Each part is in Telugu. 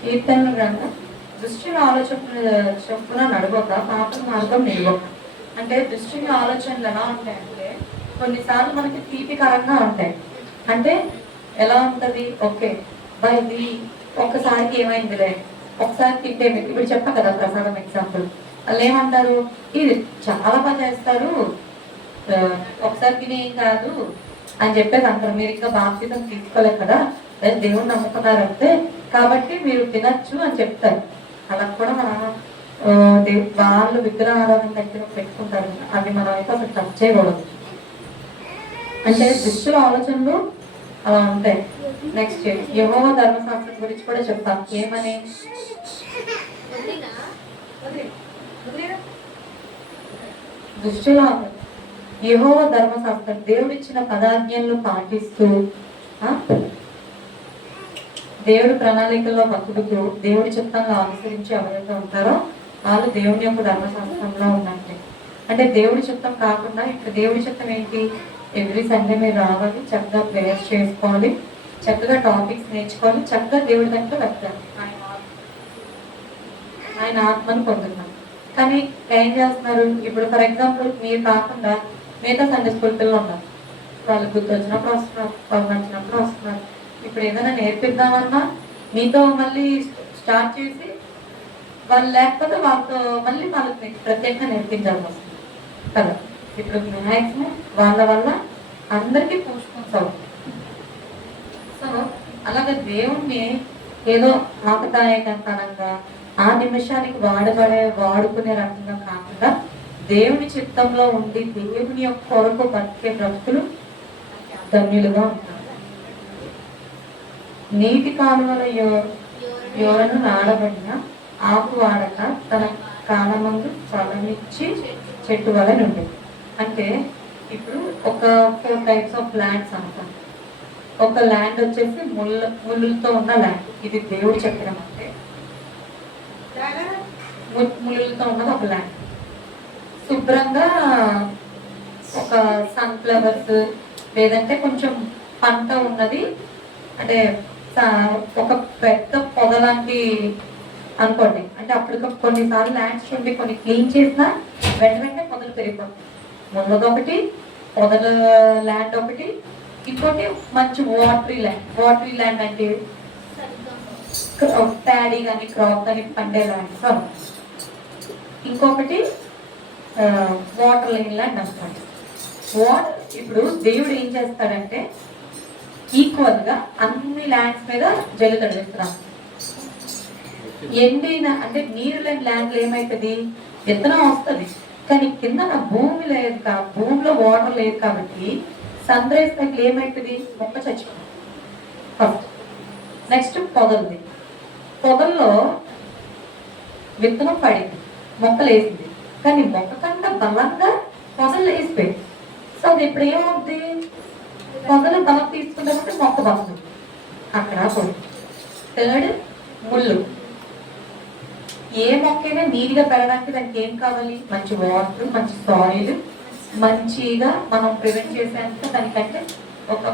కీర్తనలు గ్రంథం. దృష్టిని ఆలోచన చెప్పున నడవక పాపం మార్గం నిలవక అంటే దృష్టిని ఆలోచనలు ఎలా ఉంటాయంటే కొన్నిసార్లు మనకి తీపికరంగా ఉంటాయి. అంటే ఎలా ఉంటుంది? ఓకే. బా ఇది ఒక్కసారికి ఏమైందిలే? ఒకసారి తింటే మీకు ఇప్పుడు చెప్పా కదా ప్రసాదం ఎగ్జాంపుల్. వాళ్ళు ఏమంటారు? ఇది చాలా బాగా చేస్తారు. ఒకసారి తినేం కాదు. అని చెప్పేసి అంటారు. మీరు ఇంకా బాప్తిజం తీసుకోలేదు కదా లేదా దేవుణ్ణి నమ్ముకున్నారంటే కాబట్టి మీరు తినచ్చు అని చెప్తారు. అలా కూడా మనం వాళ్ళు విగ్రహ ఆరాధన దగ్గర పెట్టుకుంటారు. అవి మనం అయితే అసలు టచ్ చేయకూడదు. అంటే దుష్టుల ఆలోచనలు అలా ఉంటాయి. నెక్స్ట్ యహోవ ధర్మశాస్త్రం గురించి కూడా చెప్తాం. ఏమని? దుష్టుల యహోవ ధర్మశాస్త్రం దేవుడిచ్చిన పదాజ్ఞలను పాటిస్తూ దేవుడి ప్రణాళికలో బతుకుతూ దేవుడి చిత్తంగా అనుసరించి ఎవరైతే ఉంటారో వాళ్ళు దేవుని యొక్క ధర్మశాస్త్రంలో ఉన్నట్టే అంటే దేవుడి చిత్తం కాకుండా ఇక్కడ దేవుడి చిత్తం ఏంటి? ఎవ్రీ సండే మీరు రావాలి చక్కగా ప్రేయర్స్ చేసుకోవాలి చక్కగా టాపిక్స్ నేర్చుకోవాలి చక్కగా దేవుడి దాంట్లో వెళ్తారు ఆయన ఆయన ఆత్మను పొందుతున్నాం కానీ ఏం చేస్తున్నారు? ఇప్పుడు ఫర్ ఎగ్జాంపుల్ మీరు కాకుండా మిగతా సండే స్కూల్ పిల్లలు ఉన్నారు వాళ్ళు గుర్తు వచ్చినప్పుడు వస్తున్నారు వాళ్ళు నచ్చినప్పుడు వస్తున్నారు. ఇప్పుడు ఏదైనా నేర్పిద్దామన్నా మీతో మళ్ళీ స్టార్ట్ చేసి వాళ్ళు లేకపోతే వాళ్ళతో మళ్ళీ వాళ్ళకి ప్రత్యేకంగా నేర్పించాల్సి వస్తుంది. కదా? ఇప్పుడు మ్యాక్సిమం వాళ్ళ వల్ల అందరికీ పోషన్స్ అవుతుంది. సో అలాగే దేవుణ్ణి ఏదో ఆకతాయకతనంగా ఆ నిమిషానికి వాడబడే వాడుకునే రకంగా కాకుండా దేవుని చిత్తంలో ఉండి దేవుని యొక్క కొరకు బతికే భక్తులు ధన్యులుగా ఉంటారు. నీటి కాలువల యో- యోరను నాడబడిన ఆకు వాడక తన కాలమందు ఫలమిచ్చి చెట్టు వల్ల ఉండేది అంటే ఇప్పుడు ఒక ఫోర్ టైప్స్ ఆఫ్ ల్యాండ్స్ అంటాం. ఒక ల్యాండ్ వచ్చేసి ముళ్ళ ముళ్ళులతో ఉన్న ల్యాండ్ ఇది దేవుడు చెప్పడం అంటే ముళ్ళులతో ఉన్నది ఒక ల్యాండ్ శుభ్రంగా ఒక సన్ఫ్లవర్స్ లేదంటే కొంచెం పంట ఉన్నది అంటే ఒక పెద్ద పొద లాంటి అనుకోండి. అంటే అప్పుడు కొన్నిసార్లు ల్యాండ్స్ ఉండి కొన్ని క్లీన్ చేసినా వెంట వెంటనే పొదలు పెరిగిపోతాయి. ముందదొకటి పొదల ల్యాండ్ ఒకటి ఇంకోటి మంచి వాటరీ ల్యాండ్ వాటరీ ల్యాండ్ అంటే ప్యాడీ కానీ క్రాప్ కానీ పండే ల్యాండ్స్ ఇంకొకటి వాటర్ లైన్ ల్యాండ్ నష్టం వాటర్ ఇప్పుడు దేవుడు ఏం చేస్తాడంటే ఈక్వల్గా అన్ని ల్యాండ్స్ మీద జల్లుతాడు తడిస్తున్నాం ఎండైన అంటే నీరు లేని ల్యాండ్లో ఏమవుతుంది విత్తనం వస్తుంది. కానీ కింద నా భూమి లేదు కా భూమిలో వాటర్ లేదు కాబట్టి సన్ రైజ్ ఏమవుతుంది మొక్క చచ్చిపోతుంది. ఫస్ట్ నెక్స్ట్ పొదలది పొదల్లో విత్తనం పడింది. మొక్కలు వేసింది కానీ మొక్క బలంగా పొదలు వేసిపోయింది సో అది ఇప్పుడు ఏమవుద్ది? పొదలు బలం తీసుకుంటామంటే మొక్క బలం అక్కడ పోయింది థర్డ్ ముళ్ళు. ఏ మొక్కైనా నీట్గా పెరగడానికి దానికి ఏం కావాలి? మంచి వాటర్ మంచి సాయిల్ మంచిగా మనం ప్రివెంట్ చేసేంత దానికంటే ఒక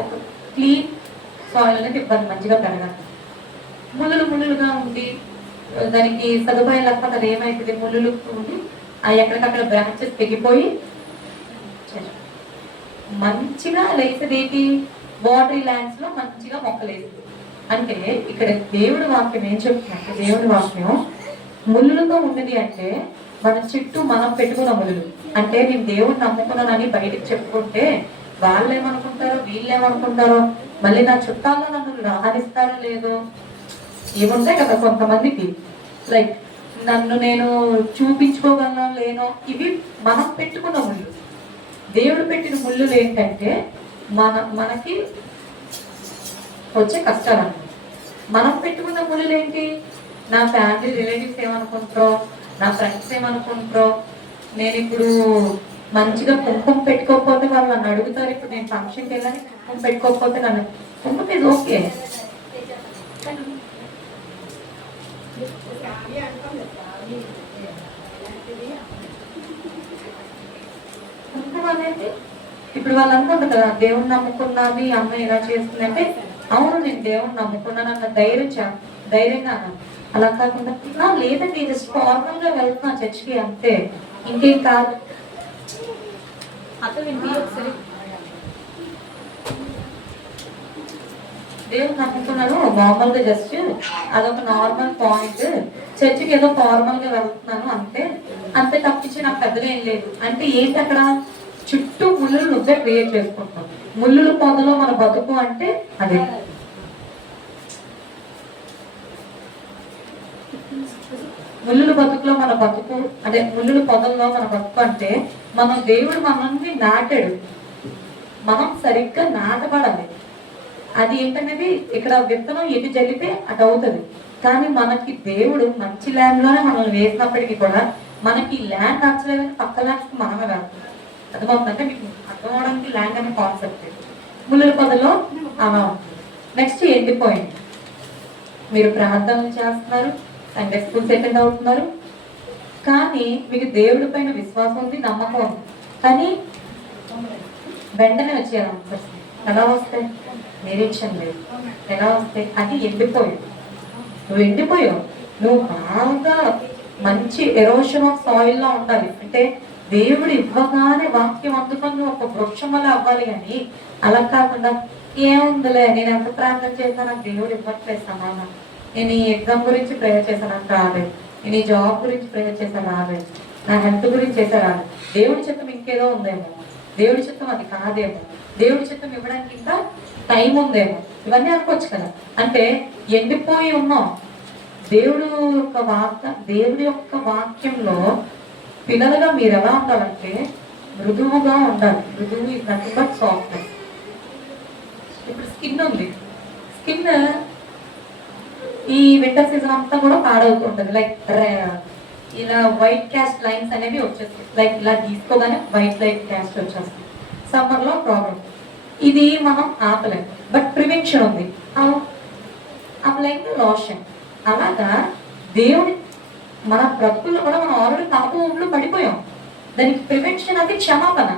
ఒక క్లీన్ సాయిల్ అనేది ఇవ్వాలి మంచిగా పెరగాలి. ముళ్ళులు ముళ్ళులుగా ఉండి దానికి సదుపాయం లేకపోతే అది ఏమవుతుంది ముళ్ళులు ఉండి ఆ ఎక్కడికక్కడ బ్రాంచెస్ తెగిపోయి మంచిగా లేసేది ఏంటి? వాటరీ ల్యాండ్స్లో మంచిగా మొక్కలేదు అంటే ఇక్కడ దేవుడి వాక్యం ఏం చెప్తుందంటే దేవుడి వాక్యం ముళ్ళుతో ఉన్నది అంటే మన చుట్టూ మనం పెట్టుకున్న ముళ్ళు. అంటే నేను దేవుడిని నమ్ముకున్నానని బయటకు చెప్పుకుంటే వాళ్ళు ఏమనుకుంటారో వీళ్ళు ఏమనుకుంటారో మళ్ళీ నా చుట్టాల్లో నన్ను రాణిస్తారో లేదో ఏముంటాయి కదా కొంతమందికి. లైక్ నన్ను నేను చూపించుకోగలను లేనో ఇవి మనం పెట్టుకున్న ముళ్ళు. దేవుడు పెట్టిన ముళ్ళులు ఏంటంటే మన మనకి వచ్చే కష్టాలు. మనం పెట్టుకున్న ముళ్ళులు ఏంటి? నా ఫ్యామిలీ రిలేటివ్స్ ఏమనుకుంటారో నా ఫ్రెండ్స్ ఏమనుకుంటారో నేను ఇప్పుడు మంచిగా కుంకుమ పెట్టుకోకపోతే వాళ్ళు నన్ను అడుగుతారు ఇప్పుడు నేను ఫంక్షన్కి వెళ్ళాలి కుంకుమ పెట్టుకోకపోతే నన్ను కుంకుమ ఇది ఓకే అనేది ఇప్పుడు వాళ్ళు అనుకుంటారు కదా దేవుని నమ్ముకున్నాను ఈ అమ్మాయి ఇలా చేస్తుందంటే అవును నేను దేవుని నమ్ముకున్నాను అన్న ధైర్యం ధైర్యంగా అలా కాకుండా "నా లేదండి జస్ట్ ఫార్మల్గా వెళ్తున్నా చర్చికి అంతే. ఇంకేం కాదు. దేవుని నమ్ముకున్నాను నార్మల్గా జస్ట్ అదొక నార్మల్ పాయింట్. చర్చికి ఏదో ఫార్మల్గా వెళ్తున్నాను అంతే. అంతే తప్పించి నాకు పెద్దగా ఏం లేదు. అంటే ఏంటి అక్కడ? చుట్టూ ముళ్ళులు నువ్వే క్రియేట్ చేసుకుంటాం ముళ్ళుల పొదలో మన బతుకు అంటే అదే. ముళ్ళుల బతుకులో మన బతుకు అదే ముళ్ళుల పొదల్లో మన బతుకు అంటే మనం దేవుడు మనల్ని నాటాడు. మనం సరిగ్గా నాటబడాలి. అది ఏంటనేది ఇక్కడ విత్తనం ఎటు జల్లితే అటు అవుతుంది. కానీ మనకి దేవుడు మంచి ల్యాండ్లోనే మనల్ని వేసినప్పటికీ కూడా మనకి ల్యాండ్ నచ్చలేదని పక్క ల్యాండ్స్ మనమే వెళ్తాం అర్థమవుతుందంటే మీకు అర్థం అవడానికి ల్యాండ్ అనే కాన్సెప్ట్ ముళ్ళుల పదలో అలా ఉంటుంది. నెక్స్ట్ పాయింట్ మీరు ప్రార్థనలు చేస్తున్నారు సండే స్కూల్స్ అటెండ్ అవుతున్నారు? కానీ మీకు దేవుడి పైన విశ్వాసం ఉంది నమ్మకం ఉంది. కానీ వెంటనే వచ్చేయాలి ఆన్సర్స్ ఎలా వస్తాయి? నిరీక్షణ లేదు. ఎలా వస్తాయి? అది ఎండిపోయావు. నువ్వు ఎండిపోయావు. నువ్వు బాగా మంచి ఎరోషన్ ఆఫ్ సాయిల్లో ఉండాలి. అంటే దేవుడు ఇవ్వగానే వాక్యం అందుకొని నువ్వు ఒక వృక్షమలా అవ్వాలి అని అలా కాకుండా ఏముందిలే నేను ఎంత ప్రార్థన చేసినా నాకు దేవుడు ఇవ్వట్లేదు సమానం. నేను ఈ ఎగ్జామ్ గురించి ప్రేయర్ చేశాను నాకు రాలేదు. నేను ఈ జాబ్ గురించి ప్రేయర్ చేశాను రాలేదు. నా హెల్త్ గురించి చేసే రాలేదు. దేవుడి చిత్తం ఇంకేదో ఉందేమో. దేవుడి చిత్తం అది కాదేమో. దేవుడి చిత్తం ఇవ్వడానికి ఇంకా టైం ఉందేమో. ఇవన్నీ అనుకోవచ్చు కదా. అంటే ఎండిపోయి ఉన్నాం. దేవుడు యొక్క వార్త దేవుడి యొక్క వాక్యంలో పిల్లలుగా మీరు ఎలా ఉండాలంటే మృదువుగా ఉండాలి. మృదువు ఇస్ నథింగ్ బట్ సాఫ్ట్ ఇప్పుడు స్కిన్ ఉంది. స్కిన్ ఈ వింటర్ సీజన్ అంతా కూడా పాడవుతుంటుంది. లైక్ ఇలా వైట్ క్యాస్ట్ లైన్స్ అనేవి వచ్చేస్తాయి. లైక్ ఇలా తీసుకోగానే వైట్ లైట్ క్యాస్ట్ వచ్చేస్తాయి. సమ్మర్లో ప్రాబ్లం ఇది మనం ఆపలేం. బట్ ప్రివెన్షన్ ఉంది. Applying lotion. అలాగా దేవుడి మన బ్రతుకుల్లో కూడా మనం ఆల్రెడీ పాపంలో పడిపోయాం. దానికి ప్రివెన్షన్ అది క్షమాపణ.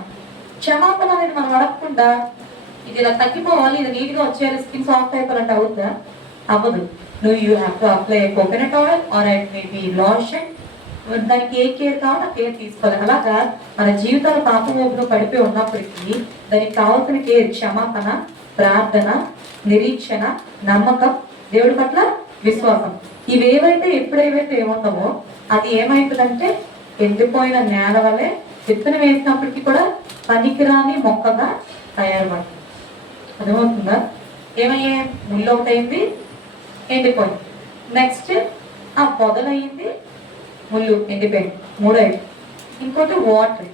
క్షమాపణ అనేది మనం అడగకుండా ఇది ఇలా తగ్గిపోవాలి ఇది నీట్గా వచ్చేయాలి స్కిన్ సాఫ్ట్ అయిపోవాలంటే అవుతుందా అవ్వదు. నువ్వు you have to apply coconut oil or it maybe lotion దానికి ఏ కేర్ కావాలో ఆ కేర్ తీసుకోవాలి. అలాగా మన జీవితాలు పాపం ఊపిలో పడిపోయి ఉన్నప్పటికీ దానికి కావాల్సిన కేర్ క్షమాపణ ప్రార్థన నిరీక్షణ నమ్మకం. దేవుడి పట్ల విశ్వాసం. ఇవేవైతే ఎప్పుడేవైతే ఏమవుతామో అది ఏమైతుందంటే ఎండిపోయిన నేల వలె విత్తనం వేసినప్పటికీ కూడా పనికిరాని మొక్కగా తయారపడుతుంది. అర్థమవుతుందా? ఏమయ్యే? ముళ్ళు ఒకటైంది ఎండిపోయింది. నెక్స్ట్ ఆ పొదలయ్యింది ముళ్ళు ఎండిపోయింది మూడైంది. ఇంకోటి వాటర్.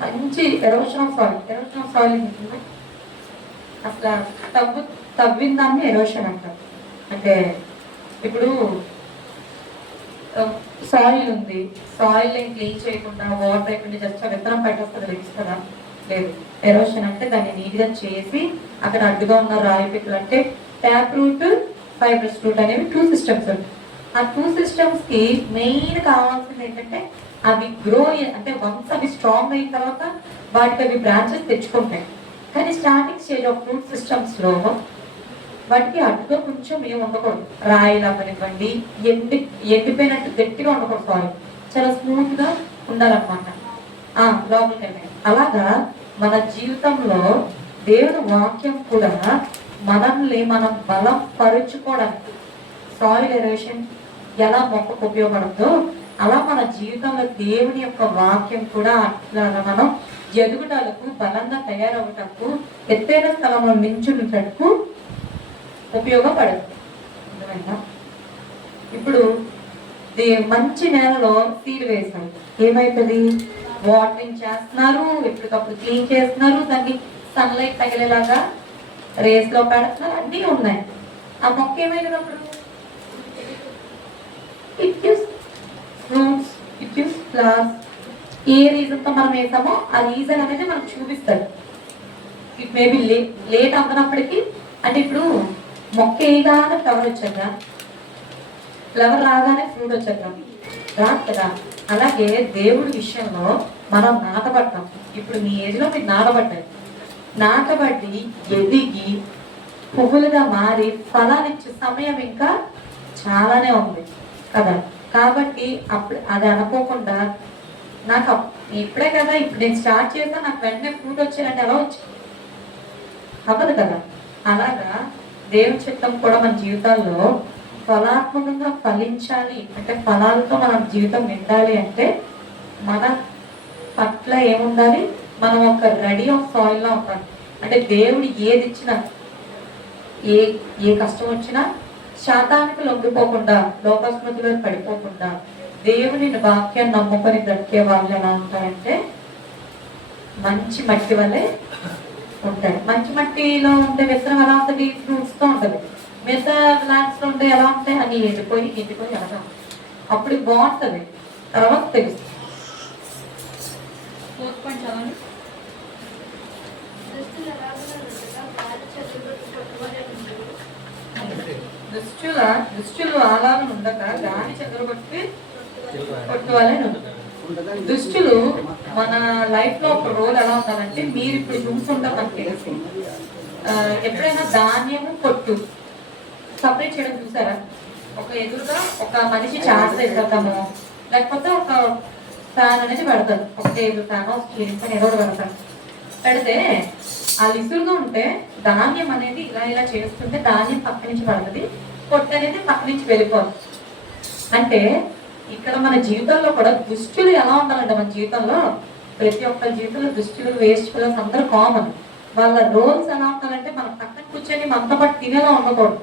మంచి erosion of soil. Erosion of soil అసలు తవ్వు తవ్విన దాన్ని ఎరోషన్ అంటారు. అంటే ఇప్పుడు సాయిల్ ఉంది. సాయిల్ క్లీన్ చేయకుండా వాటర్ అయిపోయింది జస్ట్ విత్తనం పెట్టేస్తుంది తెలుసు కదా? లేదు. ఎరోషన్ అంటే దాన్ని నీట్గా చేసి అక్కడ అడ్డుగా ఉన్న రాయి పిక్కలు అంటే ట్యాప్ రూట్ ఫైబ్రస్ రూట్ అనేవి టూ సిస్టమ్స్ ఆ టూ సిస్టమ్స్కి మెయిన్ కావాల్సింది ఏంటంటే అవి గ్రో అంటే వన్స్ అవి స్ట్రాంగ్ అయిన తర్వాత వాటికి అవి బ్రాంచెస్ తెచ్చుకుంటాయి. కానీ స్టార్టింగ్ స్టేజ్ ఆఫ్ ఫ్రూట్ సిస్టమ్స్లో వాటికి అడ్డుగా కొంచెం ఏమి ఉండకూడదు రాయిలు అవ్వనివ్వండి ఎండి ఎండిపోయినట్టు గట్టిగా ఉండకూడదు సారీ. చాలా స్మూత్గా ఉండాలన్నమాట లోపలికి వెళ్ళాయి అలాగా మన జీవితంలో దేవుని వాక్యం కూడా మనల్ని మనం బలం పరుచుకోవడానికి సాయిల్ ఎరేషన్ ఎలా మొక్కకు ఉపయోగపడుతుందో అలా మన జీవితంలో దేవుని యొక్క వాక్యం కూడా అట్లా మనం ఎదుగుటలకు బలంగా తయారవటకు ఎత్తైన స్థలంలో నించున్నటకు ఉపయోగపడదు. ఇప్పుడు మంచి నేలలో సీడ్ వేసాం ఏమైతుంది? వాటరింగ్ చేస్తున్నారు ఎప్పటికప్పుడు క్లీన్ చేస్తున్నారు దాన్ని సన్లైట్ తగిలేలాగా రేస్లో పెడుతున్నారు అన్నీ ఉన్నాయి. ఆ మొక్క ఏమైనప్పుడు it gives fruits it gives flowers ఏ రీజన్తో మనం వేసామో ఆ రీజన్ అనేది మనకు చూపిస్తారు ఇట్ మేబీ లే లేట్ అవ్వనప్పటికీ అంటే ఇప్పుడు మొక్క వేయగానే ఫ్లవర్ వచ్చేద్దా. ఫ్లవర్ రాగానే ఫ్రూట్ వచ్చేద్దాం. రాదు కదా? అలాగే దేవుడి విషయంలో మనం నాటబడ్డాం. ఇప్పుడు మీ ఏజ్లో మీరు నాటబడ్డాయి నాటబడి ఎదిగి పువ్వులుగా మారి ఫలానిచ్చే సమయం ఇంకా చాలానే ఉంది కదా? కాబట్టి అప్పుడు అది అనుకోకుండా నాకు అప్- ఇప్పుడే కదా ఇప్పుడు నేను స్టార్ట్ చేసా నాకు వెంటనే ఫ్రూట్ వచ్చానంటే ఎలా వచ్చింది అవ్వదు కదా? అలాగా దేవుని చిత్తం కూడా మన జీవితాల్లో ఫలాత్మకంగా ఫలించాలి. అంటే ఫలాలతో మన జీవితం నిండాలి అంటే మన పట్ల ఏముండాలి? మనం ఒక రెడీ ఆఫ్ సాయిల్లో ఉండాలి. అంటే దేవుడు ఏది ఇచ్చినా ఏ ఏ కష్టం వచ్చినా శాతానికి లొంగిపోకుండా లోకస్మృతిలో పడిపోకుండా దేవుని వాక్యాన్ని నమ్ముకొని బ్రతికే వాళ్ళు ఎలా ఉంటారంటే మంచి మట్టి వల్లే ఉంటాయి. మంచి మట్టిలో ఉండే విత్తనం ఎలా ఉంటుంది ఫ్రూట్స్తో ఉంటుంది. మిగతా ల్యాండ్స్లో ఉంటే ఎలా ఉంటాయి అని ఎండిపోయి ఎండిపోయి ఎలా. అప్పుడు బాగుంటది. తర్వాత తెలుస్తుంది. దుష్టుల దుష్టులు ఆలాలను ఉండక గాలి చెదరగొట్టి కొట్టువాలని ఉంటుంది. దుష్టులు మన లైఫ్లో ఒక రోల్ ఎలా ఉండాలంటే మీరు ఇప్పుడు చూస్తుంటారు మనకి తెలిసి ఎప్పుడైనా ధాన్యము పొట్టు సపరేట్ చేయడం చూసారా? ఒక ఎదురుగా ఒక మనిషి చార్జ్ తెచ్చేద్దాము లేకపోతే ఒక ఫ్యాన్ అనేది పెడతారు. ఒక టేబుల్ ఫ్యాన్ స్టీలింగ్ ఫ్యాన్ ఏదో పెడతారు. పెడితే ఆ లిసురుగా ఉంటే ధాన్యం అనేది ఇలా ఇలా చేస్తుంటే ధాన్యం పక్క నుంచి పడుతుంది పొట్టు అనేది పక్క నుంచి వెళ్ళిపోతుంది అంటే ఇక్కడ మన జీవితంలో కూడా దుష్టులు ఎలా ఉండాలంటే మన జీవితంలో ప్రతి ఒక్క జీవితంలో దుష్టులు వేస్ట్ పిల్లలు అందరూ కామన్ వాళ్ళ రోల్స్ ఎలా ఉండాలంటే మనం పక్కన కూర్చొని మనతో పాటు తినేలా ఉండకూడదు.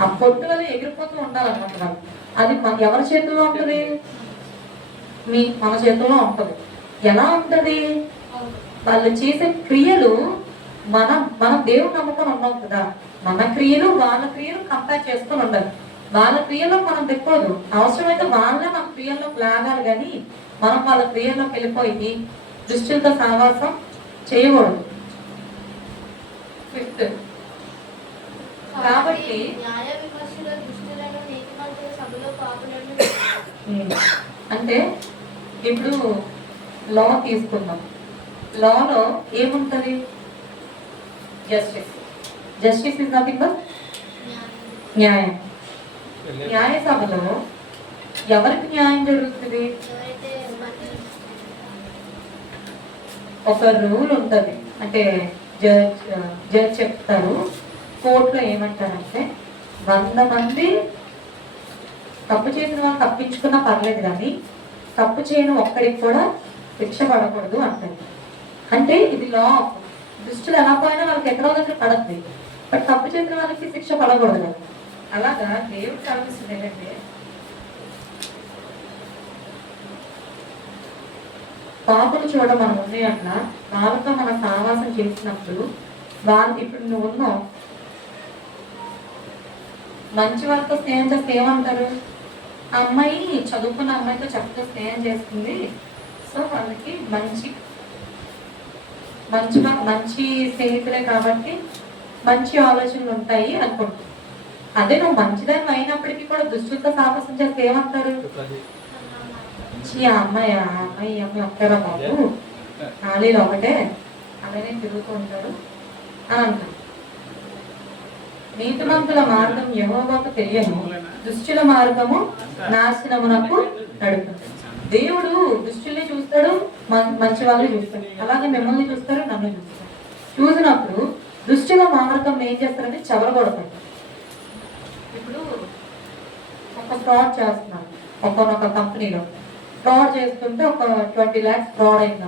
ఆ పొట్టు వల్ల ఎగిరిపోతూ ఉండాలన్నమాట అది మన ఎవరి చేతుల్లో ఉంటుంది? మీ మన చేతుల్లో ఉంటుంది. ఎలా ఉంటుంది? వాళ్ళు చేసే క్రియలు మన మన దేవుడు నమ్ముకొని ఉన్నాం కదా. మన క్రియలు వాళ్ళ క్రియలు కంపేర్ చేసుకొని ఉండాలి. వాళ్ళ క్రియలో మనం తెక్కోదు అవసరమైతే వాళ్ళే మన క్రియల్లోకి లాగాలి కానీ మనం వాళ్ళ క్రియల్లోకి వెళ్ళిపోయి దృష్టిలతో సహవాసం చేయకూడదు. ఫిఫ్త్ కాబట్టి ఉమ్, అంటే ఇప్పుడు లా తీసుకుందాం. లాలో ఏముంటది? Justice justice is nothing but న్యాయం. న్యాయ సభలో ఎవరికి న్యాయం జరుగుతుంది? ఒక రూల్ ఉంటుంది. అంటే జడ్జ్ జడ్జ్ చెప్తారు కోర్టులో ఏమంటారంటే వంద మంది తప్పు చేసిన వాళ్ళు తప్పించుకున్నా పర్లేదు కానీ తప్పు చేయని ఒక్కడికి కూడా శిక్ష పడకూడదు అంటారు. అంటే ఇది లా దృష్టిలో ఎలా పోయినా వాళ్ళకి ఎక్కడో దగ్గర పడద్ది. బట్ తప్పు చేసిన వాళ్ళకి శిక్ష పడకూడదు. కదా అలాగా దేవుడు కనిపిస్తుంది ఏంటంటే పాపలు చూడ మనం ఉన్నాయి అట్లా వాళ్ళతో మనం సావాసం చేసినప్పుడు వాళ్ళు ఇప్పుడు నువ్వు ఉన్నావు. మంచి వాళ్ళతో స్నేహం చేస్తే ఏమంటారు? అమ్మాయి చదువుకున్న అమ్మాయితో చక్కగా స్నేహం చేస్తుంది. సో వాళ్ళకి మంచి మంచి మంచి స్నేహితులే కాబట్టి మంచి ఆలోచనలు ఉంటాయి అనుకుంటుంది అదే నువ్వు మంచిదాన్ని అయినప్పటికీ కూడా దుష్టులతో సాహసం చేస్తే ఏమంటారు? ఛీ, అమ్మాయి అమ్మాయి అమ్మాయి ఒక్కరా బాబు. ఖాళీలో ఒకటే. అలానే తిరుగుతూ ఉంటారు అని అంటారు. నీతిమంతుల మార్గం యెహోవాకు తెలియను దుష్టుల మార్గము నాశనమునకు నడుపుతుంది. దేవుడు దుష్టుల్ని చూస్తాడు మంచి వాళ్ళని చూస్తాడు. అలాగే మిమ్మల్ని చూస్తారు నన్ను చూస్తారు చూసినప్పుడు దుష్టుల మార్గం ఏం చేస్తారంటే చెవరగొడతాడు ఇప్పుడు ఒక ఫ్రాడ్ చేస్తున్నాను ఒకనొక కంపెనీలో. ఫ్రాడ్ చేస్తుంటే ఒక ట్వంటీ ల్యాక్స్ ఫ్రాడ్ అయిందా.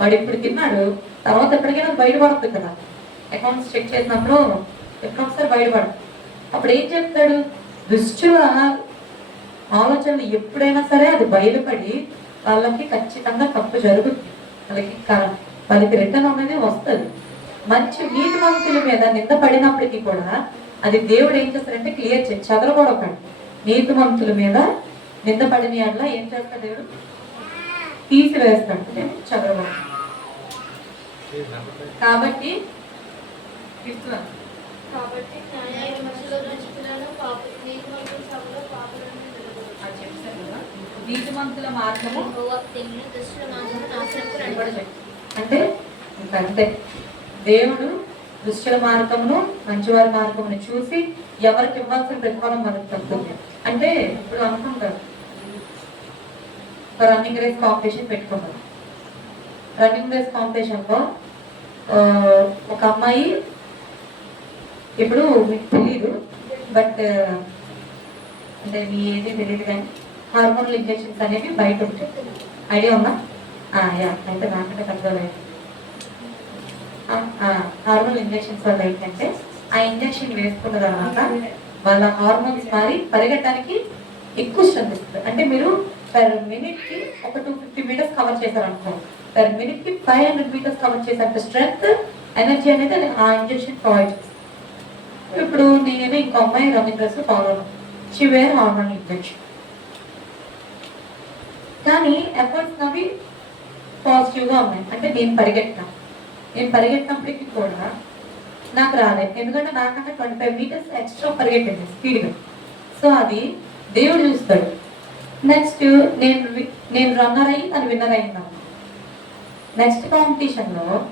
వాడు ఇప్పుడు తిన్నాడు. తర్వాత ఎప్పటికైనా బయటపడుతుంది కదా. అకౌంట్స్ చెక్ చేసినప్పుడు ఎప్పుడొకసారి బయటపడు. అప్పుడు ఏం చెప్తాడు? దుష్టుల ఆలోచనలు ఎప్పుడైనా సరే అది బయలుపడి వాళ్ళకి ఖచ్చితంగా తప్పు జరుగుతుంది. వాళ్ళకి క- వాళ్ళకి రిటర్న్ అనేది వస్తుంది. మంచి నీతివంతుల మీద నింద పడినప్పటికీ కూడా అది దేవుడు ఏం చేస్తారంటే క్లియర్ చేసి చదవకూడదు నీతివంతుల మీద నింద పడిన అట్లా ఏం చేస్తాడు దేవుడు? తీసివేస్తాడు చదవకూడదు కాబట్టి నీతిమంతుల నీతిమంతుల మార్గము. అంటే అంతే దేవుడు దుష్టుల మార్గమును మంచివారి మార్గమును చూసి ఎవరికి ఇవ్వాల్సిన ప్రతిఫలం మనకు తగ్గుతుంది అంటే ఇప్పుడు అనుకుంటారు రన్నింగ్ రేస్ కాంపిటీషన్ పెట్టుకున్నారు రన్నింగ్ రేస్ కాంపిటీషన్లో ఒక అమ్మాయి ఇప్పుడు మీకు తెలియదు బట్ అంటే మీ ఏది తెలియదు కానీ హార్మోనల్ ఇంజెక్షన్స్ అనేవి బయట ఉంటాయి. ఐడియా ఉందా? యా అయితే నాకంటే పెద్దగా హార్మోన్ ఇంజెక్షన్స్ వల్ల ఏంటంటే ఆ ఇంజెక్షన్ వేసుకున్న తర్వాత వాళ్ళ హార్మోన్స్ మారి పరిగెట్టడానికి ఎక్కువ స్ట్రెంత్ ఇస్తుంది. అంటే మీరు పర్ మినిట్కి ఒక టూ ఫిఫ్టీ మీటర్స్ కవర్ చేశారు అనుకో పర్ మినిట్కి ఫైవ్ హండ్రెడ్ మీటర్స్ కవర్ చేసేంత స్ట్రెంత్ ఎనర్జీ అనేది ఆ ఇంజెక్షన్ ప్రొవైడ్ చేస్తుంది. ఇప్పుడు నేను ఇంకో అమ్మాయి రవీంద్రస్ follow she wear hormone injection కానీ ఎఫర్ట్స్ అవి పాజిటివ్గా ఉన్నాయి. అంటే నేను పరిగెట్టాను. నేను పరిగెట్టినప్పటికీ కూడా నాకు రాలేదు ఎందుకంటే నాకంటే ట్వంటీ ఫైవ్ మీటర్స్ ఎక్స్ట్రా పరిగెట్టింది స్పీడ్గా సో అది దేవుడు చూస్తాడు. నెక్స్ట్ నేను వి- నేను రన్నర్ అయ్యి తను విన్నర్ అయిందాను నెక్స్ట్ కాంపిటీషన్లో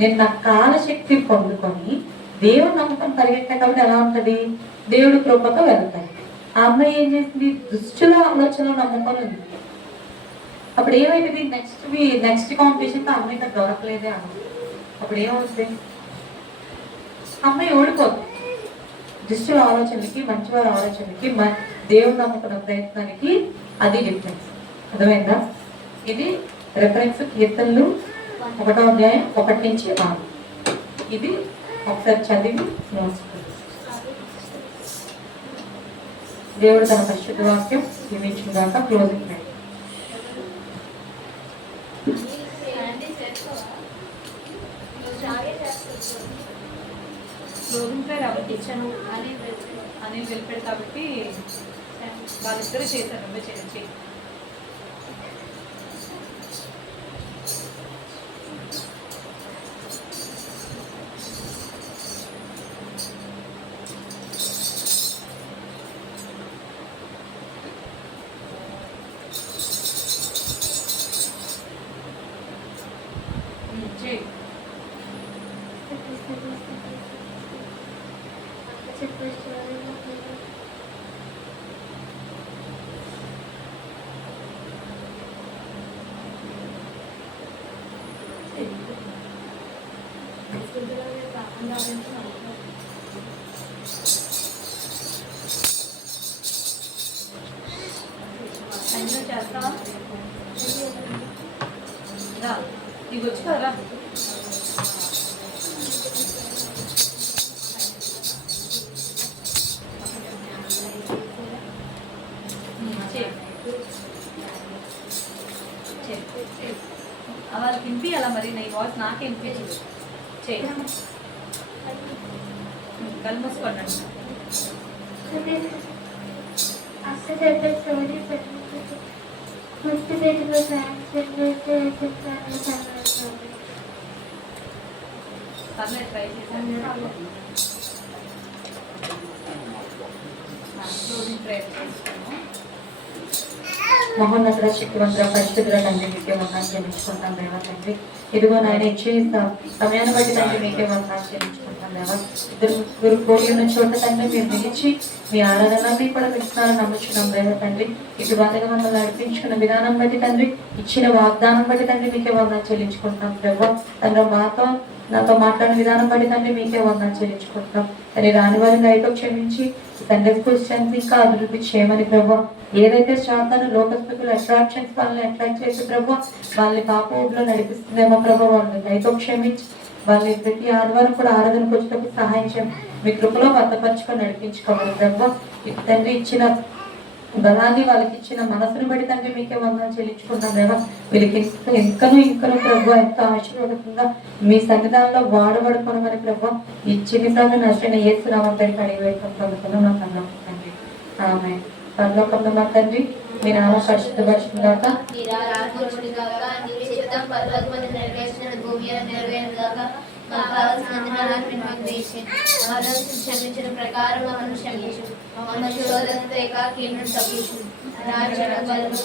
నేను నా కాలశక్తి పొందుకొని దేవుడు నమ్మకం పరిగెట్టినప్పుడు ఎలా ఉంటుంది? దేవుడు కృపతో వెళ్తాయి ఆ అమ్మాయి ఏం చేసింది? దుష్టుల ఆలోచనలో నమ్మకం ఉంది. అప్పుడు ఏమైంది? నెక్స్ట్ నెక్స్ట్ కాంపిటీషన్తో అమ్మాయి నాకు దొరకలేదే అన్నది. అప్పుడు ఏమవుతుంది అమ్మాయి ఓడిపోతుంది దుష్టుల ఆలోచనకి మంచివారి ఆలోచనకి మ- దేవుడు నమ్ముకున్న ప్రయత్నానికి అది డిఫరెన్స్ అర్థమైందా? ఇది రెఫరెన్స్ కీర్తనలు ఒకటో అధ్యాయం ఒకటి నుంచి ఆరు. ఇది ఒకసారి చదివి మోసుకోండి దేవుడు తన పరిశుద్ధ వాక్యం దీవించిన దాకా క్లోజింగ్ ప్రేయర్ శాండీ చేసుకోవా? నువ్వు స్టార్టే చేస్తావు. ఎవరికి ఇచ్చాను అని అని అనిల్ కాబట్టి వాళ్ళిద్దరూ చేశారు నువ్వే చేయి అన్నీ చేస్తావా రా ఇవి వచ్చు కదా వాళ్ళకి వినిపించాలా మరి? నీ వాయిస్ నాకే వినిపించదు. చేయాలి కళ్ళు మూసుకోండి పర్లేదు ట్రై చేశాను ట్రై చేస్తాను చేసుకున్నాము మహోన్నతుల శక్తివంతుల పరిస్థితుల తండ్రి మీకే వందనాలు చెల్లించుకుంటాం దేవా తండ్రి. ఇదిగో నాయన ఇచ్చే సమయాన్ని బట్టి తండ్రి మీకే వందనాలు చెల్లించుకుంటాం దేవా. ఇద్దరు ముగ్గురు కోరి ఉన్న చోట తండ్రి మీరు నిలిచి మీ ఆరాధనని కూడా ఇస్తారని నమ్ముచున్నాం దేవా తండ్రి. ఇటు బాధగా మమ్మల్ని నడిపించుకున్న విధానం బట్టి తండ్రి ఇచ్చిన వాగ్దానం బట్టి తండ్రి మీకే వందనాలు చెల్లించుకుంటాం దేవా. తండ్రి మాతో నాతో మాట్లాడిన విధానం బట్టి తండ్రి మీకే వందనాలు చెల్లించుకుంటాం కానీ రాని వారిని దయతో క్షమించి తండ్రి స్ట్రెంత్ ఇంకా అభివృద్ధి చేయమని ప్రభు ఏదైతే శాతాను లోకస్థితులు అట్రాక్షన్స్ వాళ్ళని అట్రాక్ట్ చేసి ప్రభు వాళ్ళని పాపంలో నడిపిస్తుందేమో ప్రభు వాళ్ళని దయతో క్షమించి వాళ్ళని ప్రతి ఆదివారం కూడా ఆరాధనకు వచ్చేటప్పుడు సహాయం చేయండి. మీ కృపలో భద్రపరచుకొని నడిపించుకోవాలి ప్రభు తండ్రి ఇచ్చిన బలాన్ని వాళ్ళకి ఇచ్చిన మనసును బట్టి తండ్రి మీకే వందనం చెల్లించుకుంటాం దేవా. వీళ్ళకి ఇంకా ఇంకను ఇంకను ప్రభు ఎంత ఆశీర్వాదకంగా మీ సన్నిధానంలో వాడబడుకోనమని ప్రభు ఇచ్చిన సార్లు నష్టమైన ఏసునామం పేరు అడిగి వేస్తాం ప్రభుత్వంలో నాకు తండ్రి. ఆమె పరలోకంలో మా తండ్రి మీ నామ పరిశుద్ధపరచుకుని గాక. నీ చిత్తం పర్వతమంది నెరవేర్చిన భూమి మీద మాకు కావాల్సిన దినాలను మాకు దేశం క్షమించిన ప్రకారం మమ్మల్ని క్షమించు మమ్మల్ని శోధనతో తప్పించు రాజ్యం బలము